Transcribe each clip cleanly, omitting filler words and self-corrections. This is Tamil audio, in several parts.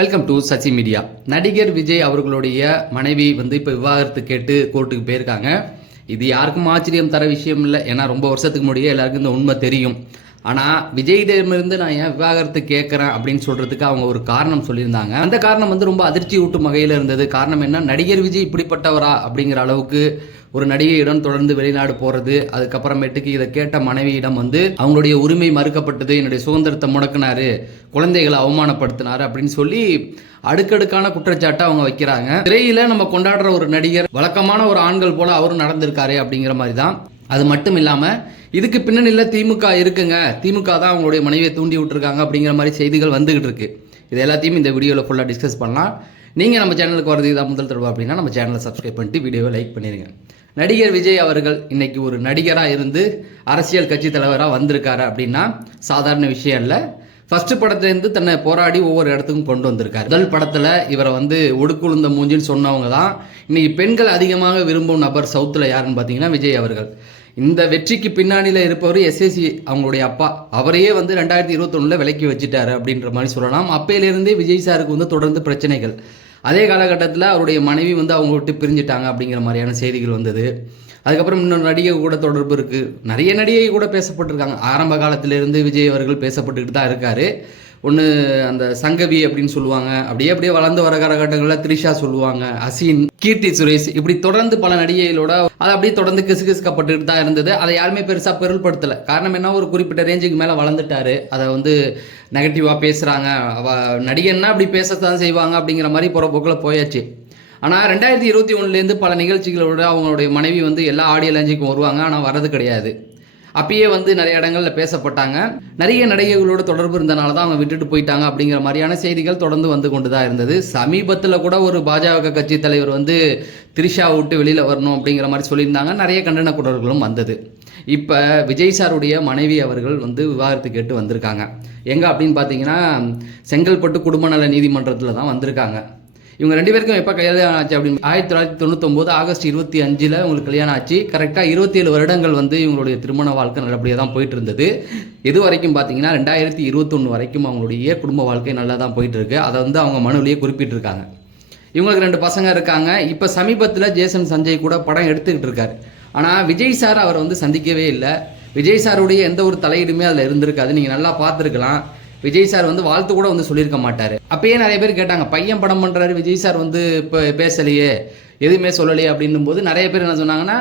Welcome to Sachi media. நடிகர் விஜய் அவர்களுடைய மனைவி இப்போ விவாகரத்து கேட்டு கோர்ட்டுக்கு போயிருக்காங்க. இது யாருக்கும் ஆச்சரியம் தர விஷயம் இல்லை. ஏன்னா ரொம்ப வருஷத்துக்கு முன்னாடியே எல்லாருக்கும் இந்த உண்மை தெரியும். ஆனால் விஜயிடமிருந்து நான் ஏன் விவாகரத்து கேட்குறேன் அப்படின்னு சொல்கிறதுக்கு அவங்க ஒரு காரணம் சொல்லியிருந்தாங்க. அந்த காரணம் ரொம்ப அதிர்ச்சி ஊட்டும் வகையில் இருந்தது. காரணம் என்ன, நடிகர் விஜய் இப்படிப்பட்டவரா அப்படிங்கிற அளவுக்கு ஒரு நடிகையிடம் தொடர்ந்து வெளிநாடு போகிறது, அதுக்கப்புறமேட்டுக்கு இதை கேட்ட மனைவியிடம் அவங்களுடைய உரிமை மறுக்கப்பட்டது, என்னுடைய சுதந்திரத்தை முடக்கினாரு, குழந்தைகளை அவமானப்படுத்தினாரு அப்படின்னு சொல்லி அடுக்கடுக்கான குற்றச்சாட்டை அவங்க வைக்கிறாங்க. திரையில நம்ம கொண்டாடுற ஒரு நடிகர் வழக்கமான ஒரு ஆண்கள் போல அவரும் நடந்திருக்காரு அப்படிங்கிற மாதிரி தான். அது மட்டும் இல்லாம இதுக்கு பின்னணியில் திமுக இருக்குங்க, திமுக தான் அவங்களுடைய மனைவியை தூண்டி விட்டுருக்காங்க அப்படிங்கிற மாதிரி செய்திகள் வந்துகிட்டு இருக்கு. இது எல்லாத்தையும் இந்த வீடியோவில் ஃபுல்லாக டிஸ்கஸ் பண்ணலாம். நீங்கள் நம்ம சேனலுக்கு வரது இதான் முதல் தடவை அப்படின்னா நம்ம சேனலை சப்ஸ்கிரைப் பண்ணிட்டு வீடியோவை லைக் பண்ணிடுங்க. நடிகர் விஜய் அவர்கள் இன்னைக்கு ஒரு நடிகராக இருந்து அரசியல் கட்சி தலைவராக வந்திருக்காரு அப்படின்னா சாதாரண விஷயம் இல்லை. ஃபர்ஸ்ட் படத்துலேருந்து தன்னை போராடி ஒவ்வொரு இடத்துக்கும் கொண்டு வந்திருக்காரு. முதல் படத்தில் இவரை ஒடுக்குழுந்த மூஞ்சின்னு சொன்னவங்க தான் இன்னைக்கு பெண்கள் அதிகமாக விரும்பும் நபர் சவுத்தில் யாருன்னு பார்த்தீங்கன்னா விஜய் அவர்கள். இந்த வெற்றிக்கு பின்னாடியில் இருப்பவர் எஸ்எஸ்சி அவங்களுடைய அப்பா. அவரையே 2021 விலக்கி வச்சுட்டாரு அப்படின்ற மாதிரி சொல்லலாம். அப்பையிலிருந்தே விஜய் சாருக்கு தொடர்ந்து பிரச்சனைகள். அதே காலகட்டத்தில் அவருடைய மனைவி அவங்க விட்டு பிரிஞ்சுட்டாங்க அப்படிங்கிற மாதிரியான செய்திகள் வந்தது. அதுக்கப்புறம் இன்னொரு நடிகை கூட தொடர்பு இருக்குது. நிறைய நடிகை கூட பேசப்பட்டிருக்காங்க. ஆரம்ப காலத்திலிருந்து விஜய் அவர்கள் பேசப்பட்டுக்கிட்டு தான் இருக்காரு. ஒன்று அந்த சங்கவி அப்படின்னு சொல்லுவாங்க, அப்படியே வளர்ந்து வர காலகட்டங்களில் த்ரிஷா சொல்லுவாங்க, அசின், கீர்த்தி சுரேஷ், இப்படி தொடர்ந்து பல நடிகைகளோட அது அப்படியே தொடர்ந்து கிசுகிசுக்கப்பட்டுக்கிட்டு தான் இருந்தது. அதை யாருமே பெருசாக பெருள்படுத்தலை. காரணம் என்ன, ஒரு குறிப்பிட்ட ரேஞ்சுக்கு மேலே வளர்ந்துட்டாரு. அதை நெகட்டிவாக பேசுகிறாங்க, நடிகன்னா அப்படி பேசத்தான் செய்வாங்க அப்படிங்கிற மாதிரி போகிற போக்கில் போயாச்சு. ஆனால் 2021 பல நிகழ்ச்சிகளோட அவங்களுடைய மனைவி எல்லா ஆடியோ லான்ச்சுக்கும் வருவாங்க, ஆனால் வரது கிடையாது. அப்பயே நிறைய இடங்களில் பேசப்பட்டாங்க. நிறைய நடிகைகளோட தொடர்பு இருந்தனால தான் அவங்க விட்டுட்டு போயிட்டாங்க அப்படிங்கிற மாதிரியான செய்திகள் தொடர்ந்து வந்து கொண்டு தான் இருந்தது. சமீபத்தில் கூட ஒரு பாஜக கட்சி தலைவர் த்ரிஷா விட்டு வெளியில் வரணும் அப்படிங்கிற மாதிரி சொல்லியிருந்தாங்க. நிறைய கண்டன குரல்களும் வந்தது. இப்போ விஜய் சாருடைய மனைவி அவர்கள் விவாகரத்து கேட்டு வந்திருக்காங்க. எங்கே அப்படின்னு பார்த்தீங்கன்னா செங்கல்பட்டு குடும்ப நல நீதிமன்றத்தில் தான் வந்திருக்காங்க. இவங்க 2 பேருக்கும் எப்போ கல்யாணம் ஆச்சு அப்படின்னு 1999 ஆகஸ்ட் 25 உங்களுக்கு கல்யாணம் ஆச்சு. கரெக்டாக 27 வருடங்கள் இவங்களுடைய திருமண வாழ்க்கை நல்லபடியாக தான் போயிட்டு இருந்தது. இது வரைக்கும் பார்த்தீங்கன்னா 2021 வரைக்கும் அவங்களுடைய குடும்ப வாழ்க்கை நல்லா தான் போயிட்டு இருக்கு. அதை அவங்க மனுவிலேயே குறிப்பிட்டிருக்காங்க. இவங்களுக்கு 2 பசங்க இருக்காங்க. இப்போ சமீபத்தில் ஜேசன் சஞ்சய் கூட படம் எடுத்துக்கிட்டு இருக்காரு. ஆனால் விஜய் சார் அவர் சந்திக்கவே இல்லை. விஜய் சாருடைய எந்த ஒரு தலையீடுமே அதில் இருந்திருக்காது. நீங்கள் நல்லா பார்த்துருக்கலாம். விஜய் சார் வாழ்த்து கூட சொல்லியிருக்க மாட்டார். அப்பயே நிறைய பேர் கேட்டாங்க, பையன் படம் பண்ணுறாரு, விஜய் சார் இப்போ பேசலையே, எதுவுமே சொல்லலையே அப்படின்னும் போது நிறைய பேர் என்ன சொன்னாங்கன்னா,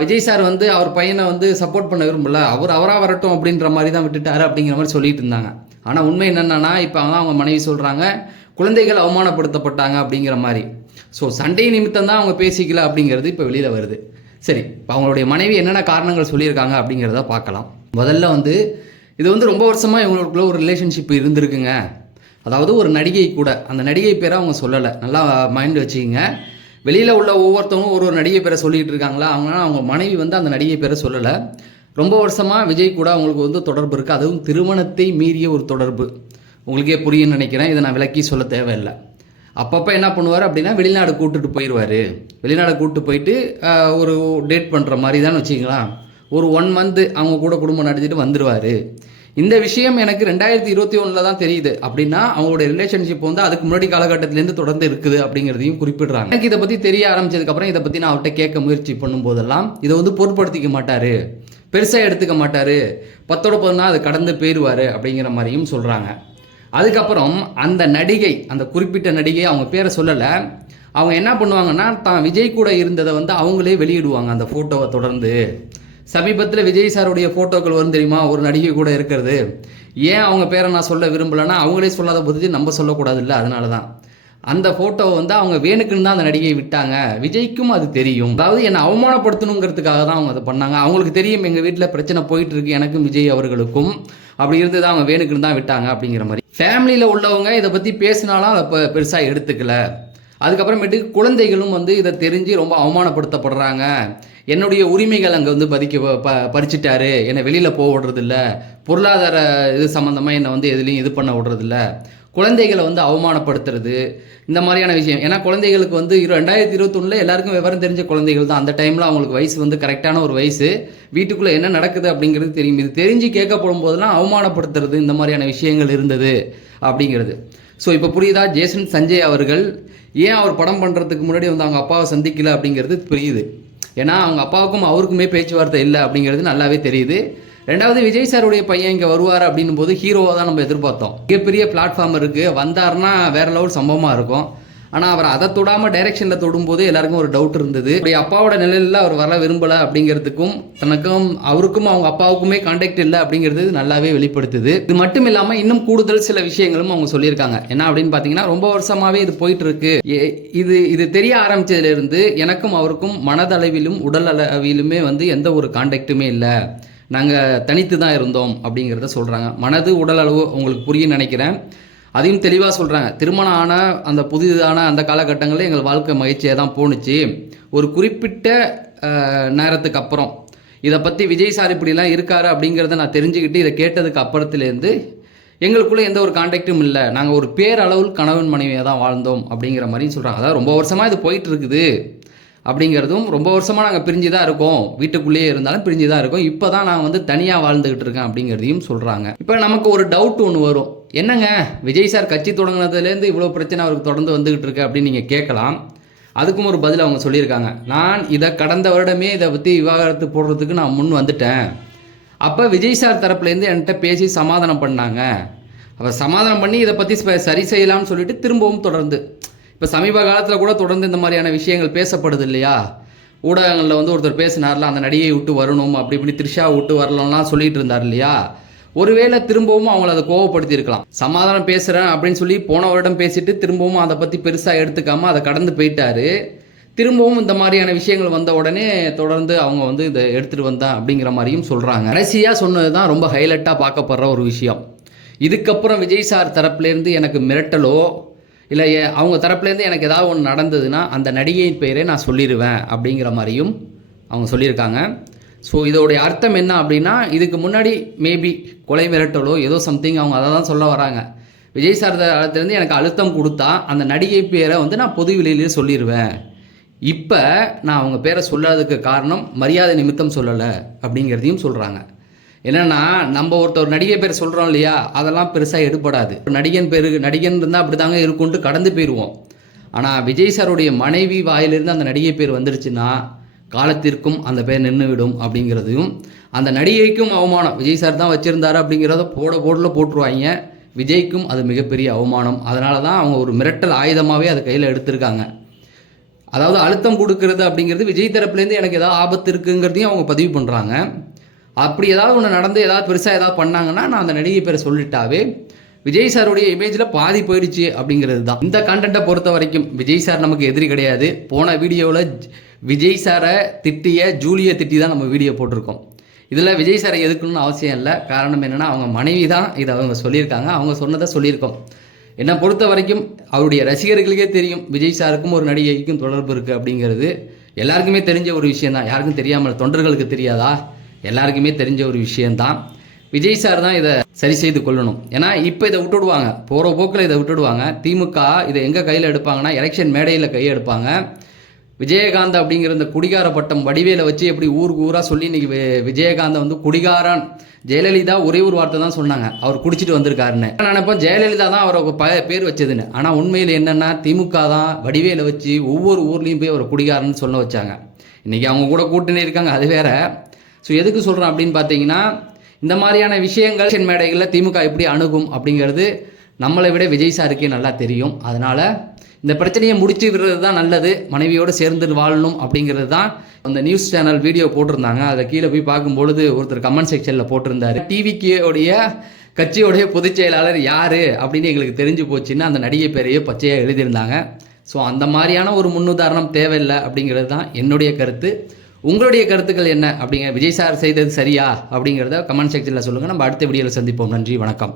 விஜய் சார் அவர் பையனை சப்போர்ட் பண்ண விரும்பல, அவராக வரட்டும் அப்படின்ற மாதிரி தான் விட்டுட்டாரு அப்படிங்கிற மாதிரி சொல்லிட்டு இருந்தாங்க. ஆனால் உண்மை என்னென்னா இப்போ அவங்க மனைவி சொல்கிறாங்க, குழந்தைகள் அவமானப்படுத்தப்பட்டாங்க அப்படிங்கிற மாதிரி. ஸோ சண்டை நிமித்தம் தான் அவங்க பேசிக்கல அப்படிங்கிறது இப்போ வெளியில் வருது. சரி, இப்போ அவங்களுடைய மனைவி என்னென்ன காரணங்கள் சொல்லியிருக்காங்க அப்படிங்கிறத பார்க்கலாம். முதல்ல இது ரொம்ப வருஷமாக இவங்களுக்குள்ள ஒரு ரிலேஷன்ஷிப் இருந்திருக்குங்க. அதாவது ஒரு நடிகை கூட, அந்த நடிகை பேரை அவங்க சொல்லலை. நல்லா மைண்ட் வச்சுக்கிங்க. வெளியில் உள்ள ஒவ்வொருத்தவங்க ஒரு நடிகை பேரை சொல்லிகிட்டு இருக்காங்களா, அவங்க மனைவி அந்த நடிகை பேரை சொல்லலை. ரொம்ப வருஷமாக விஜய் கூட அவங்களுக்கு தொடர்பு இருக்குது. அதுவும் திருமணத்தை மீறிய ஒரு தொடர்பு. உங்களுக்கே புரியும்னு நினைக்கிறேன். இதை நான் விளக்கி சொல்ல தேவையில்லை. அப்பப்போ என்ன பண்ணுவார் அப்படின்னா வெளிநாடு கூப்பிட்டுட்டு போயிடுவார். வெளிநாடு கூப்பிட்டு போயிட்டு ஒரு டேட் பண்ணுற மாதிரி தான் வச்சுங்களா, ஒரு 1 மந்த் அவங்க கூட குடும்பம் நடத்திட்டு வந்துடுவார். இந்த விஷயம் எனக்கு 2021 தான் தெரியுது. அப்படின்னா அவங்களுடைய ரிலேஷன்ஷிப் அதுக்கு முன்னாடி காலகட்டத்திலேருந்து தொடர்ந்து இருக்குது அப்படிங்கிறதையும் குறிப்பிடுறாங்க. எனக்கு இதை பற்றி தெரிய ஆரம்பிச்சதுக்கப்புறம் இதை பற்றி நான் அவர்கிட்ட கேட்க முயற்சி பண்ணும்போதெல்லாம் இதை பொருட்படுத்திக்க மாட்டார், பெருசாக எடுத்துக்க மாட்டார், 10ஓட 10 அது கடந்து போயிடுவார் அப்படிங்கிற மாதிரியும் சொல்கிறாங்க. அதுக்கப்புறம் அந்த நடிகை, அந்த குறிப்பிட்ட நடிகை, அவங்க பேரை சொல்லலை, அவங்க என்ன பண்ணுவாங்கன்னா தான் விஜய் கூட இருந்ததை அவங்களே வெளியிடுவாங்க அந்த ஃபோட்டோவை தொடர்ந்து. சமீபத்தில் விஜய் சாருடைய ஃபோட்டோக்கள் வரும் தெரியுமா, ஒரு நடிகை கூட இருக்கிறது. ஏன் அவங்க பேரை நான் சொல்ல விரும்பலைன்னா, அவங்களே சொல்லாத பற்றி நம்ம சொல்லக்கூடாது இல்லை, அதனால தான் அந்த ஃபோட்டோவை அவங்க வேணுக்குன்னு தான் அந்த நடிகை விட்டாங்க. விஜய்க்கும் அது தெரியும். அதாவது என்னை அவமானப்படுத்தணுங்கிறதுக்காக தான் அவங்க அதை பண்ணாங்க. அவங்களுக்கு தெரியும் எங்கள் வீட்டில் பிரச்சனை போயிட்டு இருக்கு எனக்கும் விஜய் அவர்களுக்கும், அப்படி இருந்து தான் அவங்க வேணுக்குன்னு தான் விட்டாங்க அப்படிங்கிற மாதிரி. ஃபேமிலியில் உள்ளவங்க இதை பற்றி பேசினாலும் அதை பெருசாக எடுத்துக்கல. அதுக்கப்புறமேட்டு குழந்தைகளும் இதை தெரிஞ்சு ரொம்ப அவமானப்படுத்தப்படுறாங்க. என்னுடைய உரிமைகள் அங்கே பறிச்சிட்டாரு, என்னை வெளியில் போக விடுறதில்ல, பொருளாதார இது சம்மந்தமாக என்னை எதுலேயும் இது பண்ண விடுறதில்ல, குழந்தைகளை அவமானப்படுத்துறது, இந்த மாதிரியான விஷயம். ஏன்னா குழந்தைகளுக்கு 2021 எல்லாருக்கும் விவரம் தெரிஞ்ச குழந்தைகள் தான். அந்த டைமில் அவங்களுக்கு வயசு கரெக்டான ஒரு வயசு, வீட்டுக்குள்ளே என்ன நடக்குது அப்படிங்கிறது தெரியும். இது தெரிஞ்சு கேட்கப்படும் போதெல்லாம் அவமானப்படுத்துறது, இந்த மாதிரியான விஷயங்கள் இருந்தது அப்படிங்கிறது. ஸோ இப்போ புரியுதா ஜேசன் சஞ்சய் அவர்கள் ஏன் அவர் படம் பண்ணுறதுக்கு முன்னாடி வந்து அவங்க அப்பாவை சந்திக்கல அப்படிங்கிறது புரியுது. ஏன்னா அவங்க அப்பாவுக்கும் அவருக்குமே பேச்சுவார்த்தை இல்லை அப்படிங்கிறது நல்லாவே தெரியுது. ரெண்டாவது விஜய் சாருடைய பையன் இங்கே வருவார் அப்படின்னும் போது ஹீரோவாக தான் நம்ம எதிர்பார்த்தோம். மிகப்பெரிய பிளாட்ஃபார்ம் இருக்குது, வந்தார்னா வேற லெவல் சம்பவமாக இருக்கும். ஆனால் அவர் அதை தொடாமல் டைரெக்ஷனில் தொடும்போது எல்லாருக்கும் ஒரு டவுட் இருந்தது. அப்படி அப்பாவோட நிலையில் அவர் வர விரும்பலை அப்படிங்கிறதுக்கும் தனக்கும் அவருக்கும் அவங்க அப்பாவுக்குமே கான்டாக்ட் இல்லை அப்படிங்கிறது நல்லாவே வெளிப்படுத்துது. இது மட்டும் இல்லாமல் இன்னும் கூடுதல் சில விஷயங்களும் அவங்க சொல்லியிருக்காங்க. என்ன அப்படின்னு பார்த்தீங்கன்னா, ரொம்ப வருஷமாகவே இது போயிட்டு இருக்கு. இது தெரிய ஆரம்பிச்சதுலேருந்து எனக்கும் அவருக்கும் மனதளவிலும் உடல் அளவிலுமே வந்து எந்த ஒரு கான்டாக்டுமே இல்லை, நாங்கள் தனித்து தான் இருந்தோம் அப்படிங்கிறத சொல்கிறாங்க. மனது உடல் அளவு உங்களுக்கு புரியும் நினைக்கிறேன். அதையும் தெளிவாக சொல்கிறாங்க. திருமணம் ஆன அந்த புதிதான அந்த காலகட்டங்களில் எங்கள் வாழ்க்கை மகிழ்ச்சியாக தான் போணுச்சு. ஒரு குறிப்பிட்ட நேரத்துக்கு அப்புறம் இதை பற்றி விஜய் சார் இப்படிலாம் இருக்காரு அப்படிங்கிறத நான் தெரிஞ்சுக்கிட்டு இதை கேட்டதுக்கு அப்புறத்துலேருந்து எங்களுக்குள்ளே எந்த ஒரு கான்டாக்டும் இல்லை, நாங்கள் ஒரு பேரளவில் கணவன் மனைவியாக தான் வாழ்ந்தோம் அப்படிங்கிற மாதிரியும் சொல்கிறாங்க. அதாவது ரொம்ப வருஷமாக இது போயிட்டு இருக்குது அப்படிங்கிறதும், ரொம்ப வருஷமாக நாங்கள் பிரிஞ்சு தான் இருக்கோம், வீட்டுக்குள்ளேயே இருந்தாலும் பிரிஞ்சு தான் இருக்கோம், இப்போ தான் நான் வந்து தனியாக வாழ்ந்துக்கிட்டு இருக்கேன் அப்படிங்கிறதையும் சொல்கிறாங்க. இப்போ நமக்கு ஒரு டவுட் ஒன்று வரும், என்னங்க விஜய் சார் கட்சி தொடங்கினதுலேருந்து இவ்வளோ பிரச்சனை அவருக்கு தொடர்ந்து வந்துக்கிட்டு இருக்கு அப்படின்னு நீங்கள் கேட்கலாம். அதுக்கும் ஒரு பதில் அவங்க சொல்லியிருக்காங்க. நான் இதை கடந்த வருடமே இதை பற்றி விவாகரத்து போடுறதுக்கு நான் முன் வந்துட்டேன். அப்போ விஜய் சார் தரப்புலேருந்து என்கிட்ட பேசி சமாதானம் பண்ணாங்க. அப்போ சமாதானம் பண்ணி இதை பற்றி சரி செய்யலாம்னு சொல்லிட்டு திரும்பவும் தொடர்ந்து இப்போ சமீப காலத்தில் கூட தொடர்ந்து இந்த மாதிரியான விஷயங்கள் பேசப்படுது இல்லையா. ஊடகங்களில் வந்து ஒருத்தர் பேசினார்ல, அந்த நடிகையை விட்டு வரணும் அப்படி இப்படி த்ரிஷா விட்டு வரலாம்லாம் சொல்லிட்டு இருந்தார் இல்லையா. ஒருவேளை திரும்பவும் அவங்கள அதை கோவப்படுத்தியிருக்கலாம். சமாதானம் பேசுகிறேன் அப்படின்னு சொல்லி போன வருடம் பேசிட்டு திரும்பவும் அதை பற்றி பெருசாக எடுத்துக்காமல் அதை கடந்து போயிட்டாரு. திரும்பவும் இந்த மாதிரியான விஷயங்கள் வந்த உடனே தொடர்ந்து அவங்க வந்து இதை எடுத்துகிட்டு வந்தா அப்படிங்கிற மாதிரியும் சொல்கிறாங்க. கடைசியாக சொன்னது தான் ரொம்ப ஹைலைட்டாக பார்க்கப்படுற ஒரு விஷயம். இதுக்கப்புறம் விஜய் சார் தரப்புலேருந்து எனக்கு மிரட்டலோ இல்லை அவங்க தரப்புலேருந்து எனக்கு ஏதாவது ஒன்று நடந்ததுன்னா அந்த நடிகையின் பெயரை நான் சொல்லிடுவேன் அப்படிங்கிற மாதிரியும் அவங்க சொல்லியிருக்காங்க. ஸோ இதோடைய அர்த்தம் என்ன அப்படின்னா, இதுக்கு முன்னாடி மேபி கொலை மிரட்டலோ ஏதோ சம்திங் அவங்க அதை தான் சொல்ல வராங்க. விஜய் சார் தரத்துலேருந்து எனக்கு அழுத்தம் கொடுத்தா அந்த நடிகை பேரை வந்து நான் பொது வெளியிலேயே சொல்லிடுவேன். இப்போ நான் அவங்க பேரை சொல்லாததுக்கு காரணம் மரியாதை நிமித்தம் சொல்லலை அப்படிங்கிறதையும் சொல்கிறாங்க. என்னென்னா, நம்ம ஒருத்தர் நடிகை பேர் சொல்கிறோம் இல்லையா, அதெல்லாம் பெருசாக எடுபடாது. நடிகன் இருந்தால் அப்படி தாங்க இருக்கும்ட்டு கடந்து போயிடுவோம். ஆனால் விஜய் சாருடைய மனைவி வாயிலிருந்து அந்த நடிகை பேர் வந்துருச்சுன்னா காலத்திற்கும் அந்த பேர் நின்றுவிடும் அப்படிங்கிறதையும், அந்த நடிகைக்கும் அவமானம், விஜய் சார் தான் வச்சுருந்தாரு அப்படிங்கிறத போடல போட்டுருவாங்க. விஜய்க்கும் அது மிகப்பெரிய அவமானம். அதனால தான் அவங்க ஒரு மிரட்டல் ஆயுதமாகவே அதை கையில் எடுத்திருக்காங்க. அதாவது அழுத்தம் கொடுக்கறது அப்படிங்கிறது விஜய் தரப்புலேருந்து எனக்கு ஏதாவது ஆபத்து இருக்குங்கிறதையும் அவங்க பதிவு பண்ணுறாங்க. அப்படி ஏதாவது ஒன்று நடந்து ஏதாவது பெருசாக ஏதாவது பண்ணாங்கன்னா நான் அந்த நடிகை பேரை சொல்லிட்டாவே விஜய் சாருடைய இமேஜில் பாதி போயிடுச்சு அப்படிங்கிறது தான். இந்த கண்டென்ட்டை பொறுத்த வரைக்கும் விஜய் சார் நமக்கு எதிரி கிடையாது. போன வீடியோவில் விஜய் சாரை திட்டிய ஜூலியை திட்டி தான் நம்ம வீடியோ போட்டிருக்கோம். இதில் விஜய் சாரை எதுக்கணும்னு அவசியம் இல்லை. காரணம் என்னென்னா, அவங்க மனைவி தான் இதை அவங்க சொல்லியிருக்காங்க, அவங்க சொன்னதை சொல்லியிருக்கோம். என்னை பொறுத்த வரைக்கும் அவருடைய ரசிகர்களுக்கே தெரியும் விஜய் சாருக்கும் ஒரு நடிகைக்கும் தொடர்பு இருக்குது அப்படிங்கிறது. எல்லாருக்குமே தெரிஞ்ச ஒரு விஷயந்தான். யாருக்கும் தெரியாமல் தொண்டர்களுக்கு தெரியாதா? எல்லாருக்குமே தெரிஞ்ச ஒரு விஷயந்தான். விஜய் சார் தான் இதை சரி செய்து கொள்ளணும். ஏன்னா இப்போ இதை விட்டுடுவாங்க, போகிற போக்கில் இதை விட்டுடுவாங்க. திமுக இதை எங்கே கையில் எடுப்பாங்கன்னா, எலெக்ஷன் மேடையில் கையை எடுப்பாங்க. விஜயகாந்த் அப்படிங்கிற இந்த குடிகார பட்டம் வடிவேல வச்சு எப்படி ஊருக்கு ஊராக சொல்லி இன்றைக்கி விஜயகாந்தை வந்து குடிகாரான், ஜெயலலிதா ஒரே ஒரு வார்த்தை தான் சொன்னாங்க, அவர் குடிச்சிட்டு வந்திருக்காருன்னு. நான் நினைப்பேன் ஜெயலலிதா தான் அவரை பேர் வச்சதுன்னு. ஆனால் உண்மையில் என்னென்னா, திமுக தான் வடிவேல வச்சு ஒவ்வொரு ஊர்லேயும் போய் அவரை குடிகாரன்னு சொல்ல வச்சாங்க. இன்றைக்கி அவங்க கூட கூட்டணி இருக்காங்க, அது வேற. ஸோ எதுக்கு சொல்கிறேன் அப்படின்னு பார்த்தீங்கன்னா, இந்த மாதிரியான விஷயங்கள் மேடைகளில் திமுக எப்படி அணுகும் அப்படிங்கிறது நம்மளை விட விஜய் சாருக்கே நல்லா தெரியும். அதனால் இந்த பிரச்சனையை முடிச்சு விடுறது தான் நல்லது. மனைவியோடு சேர்ந்து வாழணும் அப்படிங்கிறது தான் அந்த நியூஸ் சேனல் வீடியோ போட்டிருந்தாங்க. அதில் கீழே போய் பார்க்கும்பொழுது ஒருத்தர் கமெண்ட் செக்ஷனில் போட்டிருந்தார், டிவிக்கோடைய கட்சியோடைய பொதுச் செயலாளர் யார் அப்படின்னு எங்களுக்கு தெரிஞ்சு போச்சுன்னு அந்த நடிகை பேரையே பச்சையாக எழுதியிருந்தாங்க. ஸோ அந்த மாதிரியான ஒரு முன்னுதாரணம் தேவையில்லை அப்படிங்கிறது தான் என்னுடைய கருத்து. உங்களுடைய கருத்துக்கள் என்ன அப்படிங்க? விஜய் சார் செய்தது சரியா அப்படிங்கிறத கமெண்ட் செக்ஷனில் சொல்லுங்கள். நம்ம அடுத்த வீடியோவில் சந்திப்போம். நன்றி, வணக்கம்.